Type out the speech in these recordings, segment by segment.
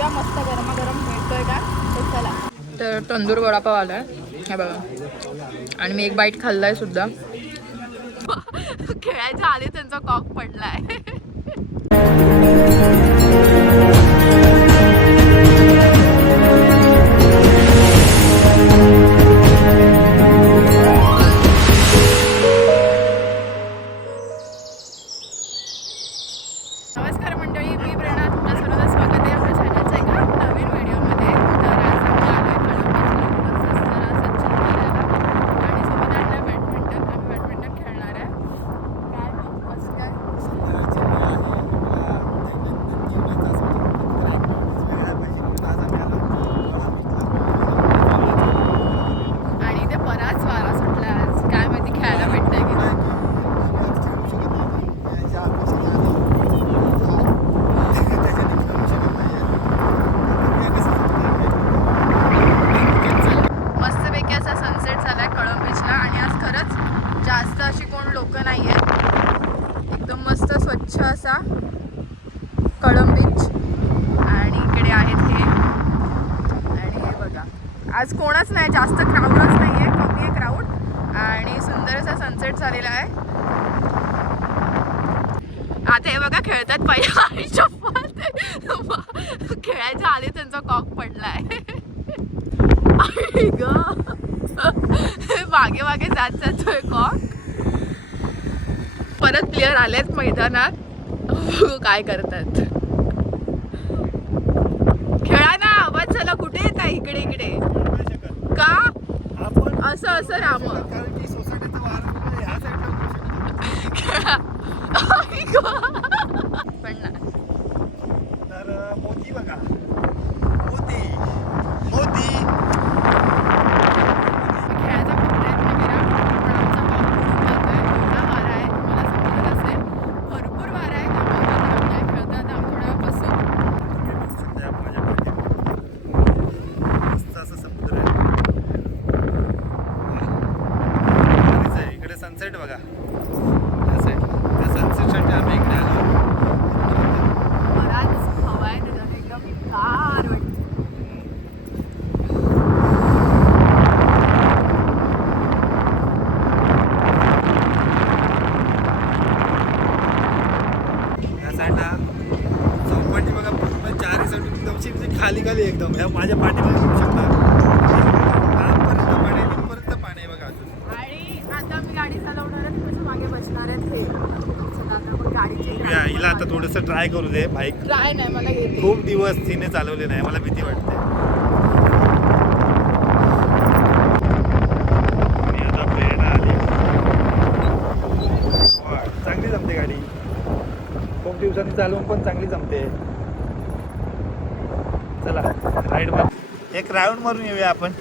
बघूया मस्त गरमागरम मिळतोय का? तर चला. तर तंदूर वडापाव आलाय. हे बघा. आणि मी एक बाईट खाल्लाय सुद्धा. खेळायच्या आधी त्यांचा कॉक पडलाय. नमस्कार मंडळी मी प्रेरणा तुमच्या सर्वांचं स्वागत आहे आपल्या चॅनलच्या एका नवीन व्हिडिओमध्ये तर आज आम्ही आलोय कळंबीच्या जरा सचिन करायला आणि सोबत आणलं बॅडमिंटन आम्ही बॅडमिंटन खेळणार आहे काय मग कसं काय आणि ते बराच वारा सुटला आज काय माहिती खेळायला भेटतंय की नाही मस्तपैकी असा सनसेट झालाय कळंब बीचला आणि आज खरंच जास्त अशी कोण लोक नाही आहेत एकदम मस्त स्वच्छ असा बीच आणि इकडे आहेत हे. आणि हे बघा. आज कोणच नाही जास्त क्राऊडच नाही आहे कमी आहे क्राऊड आणि सुंदर असा सनसेट झालेला आहे. आता हे बघा खेळतात पाहिजे आणि चप्पल खेळायच्या आधी त्यांचा कॉक पडला आहे ग. मागे मागे जात जातोय कॉक परत प्लेअर आलेत मैदानात. काय करतात? खेळा ना आवाज चला कुठे येत आहे? इकडे इकडे. का? असं असं राम. खेळा. पण ना तर मोती बघा मोती मोती खेळायचा खूप प्रयत्न केला पण आमचा कॉक बुडून जातोय एवढा वारा आहे तुम्हाला समजत असेल भरपूर वारा आहे त्यामुळे आता आम्ही नाही खेळतो आता आम्ही थोड्या वेळ बसू सध्या माझ्या पाठीमागे. मस्त असं समुद्र आहे भारीच आहे. इकडे सनसेट बघा त्या साईडला त्या सनसेटसाठी आम्ही इकडे आलो बराच हवा आहे त्याच्यात एकदम गार वाटतं त्या साईडला चौपाटी बघा पूर्ण चारही साईड एकदमशी म्हणजे खाली खाली एकदम ह्या माझ्या पाठीमागे बघू शकता लांबपर्यंत पाणी आहे, तिथपर्यंत पाणी आहे बघा अजून आणि आता मी गाडी चालवणार आहे त्याच्यामागे बसणार आहेत हे चला आता मग गाडीचे या, हिला आता थोडंसं ट्राय करू दे बाईक ट्राय नाही मला येते. खूप दिवस तिने चालवले नाही मला भीती वाटते. आणि आता प्रेरणा आली. वा, चांगली जमते गाडी. खूप दिवसांनी चालवून पण चांगली जमते. चला राईड मार. एक राऊंड मारून येऊया आपण.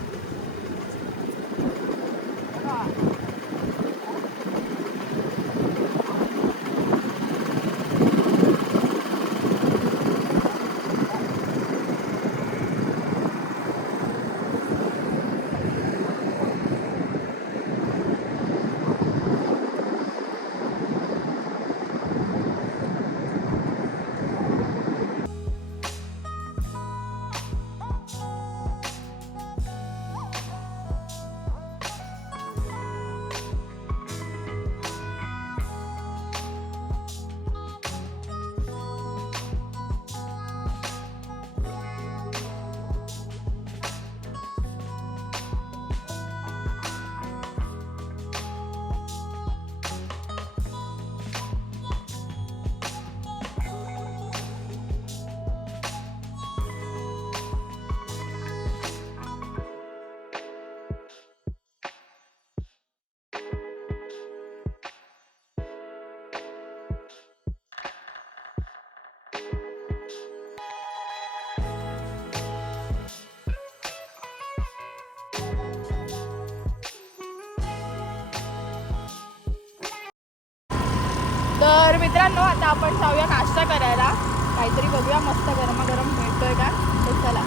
तर मित्रांनो आता आपण जाऊया नाश्ता करायला. काहीतरी बघूया मस्त गरमागरम मिळतोय का? तर चला.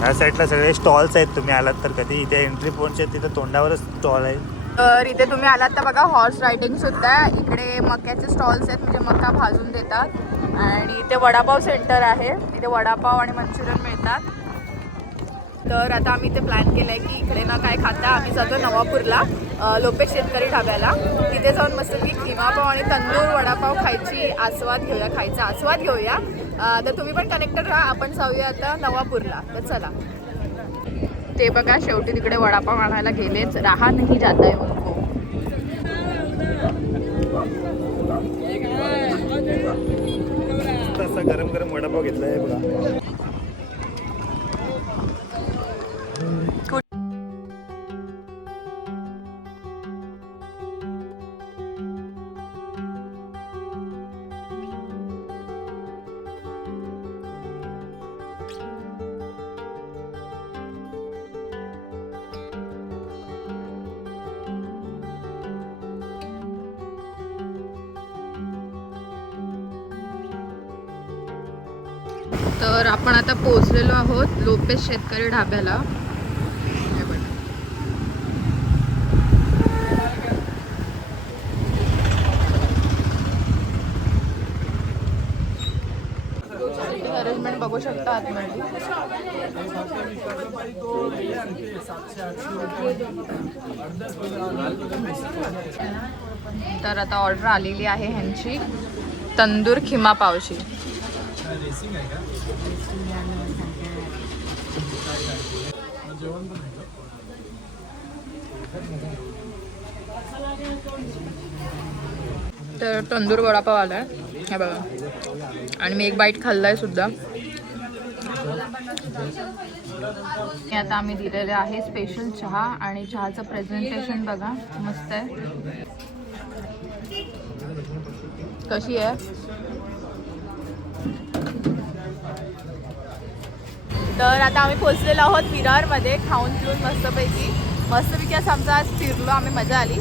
ह्या साईडला सगळे स्टॉल्स आहेत तुम्ही आलात तर कधी इथे एंट्री पॉईंटच्या तिथं तोंडावरच स्टॉल आहे. तर इथे तुम्ही आलात तर बघा हॉर्स रायडिंग सुद्धा आहे. इकडे मक्याचे स्टॉल्स आहेत म्हणजे मका भाजून देतात. आणि इथे वडापाव सेंटर आहे. इथे वडापाव आणि मंचुरियन मिळतात. तर आता आम्ही ते प्लॅन केलं आहे की इकडे ना काय खाता आम्ही जातो नवापूरला लोपेश शेतकरी ढाब्याला. तिथे जाऊन मस्त की खिमापाव आणि तंदूर वडापाव खायची आस्वाद घेऊया खायचा आस्वाद घेऊया. तर तुम्ही पण कनेक्टेड राहा आपण जाऊया आता नवापूरला. तर चला. ते बघा शेवटी तिकडे वडापाव आणायला गेलेच राहा नाही जात आहे उनको गरम गरम वडापाव घेतलाय बघा. तर आपण आता पोहोचलेलो आहोत लोपेश शेतकरी ढाब्याला. अरेंजमेंट बघू शकता आतमध्ये. तर आता ऑर्डर आलेली आहे ह्यांची. तंदूर खिमा पावशी. तर तंदूर वडापाव आला आहे हे बघा. आणि मी एक बाईट खाल्लाय सुद्धा. आता आम्ही दिलेले आहे स्पेशल चहा आणि चहाचं प्रेझेंटेशन बघा. मस्त आहे. कशी आहे? तर आता आम्ही पोहोचलेलो आहोत विरारमध्ये खाऊन पिऊन मस्तपैकी. मस्तपैकी असं आमचा आज फिरलो आम्ही मजा आली.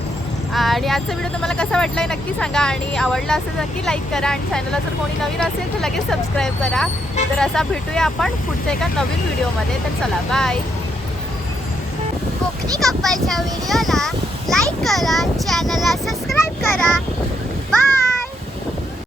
आणि आजचा व्हिडिओ तुम्हाला कसा वाटला आहे नक्की सांगा. आणि आवडला असेल नक्की लाईक करा. आणि चॅनलला जर कोणी नवीन असेल तर लगेच सबस्क्राईब करा. तर असा भेटूया आपण पुढच्या एका नवीन व्हिडिओमध्ये तर चला बाय कोकणी कप्पलच्या व्हिडिओला लाईक करा. चॅनलला सबस्क्राईब करा.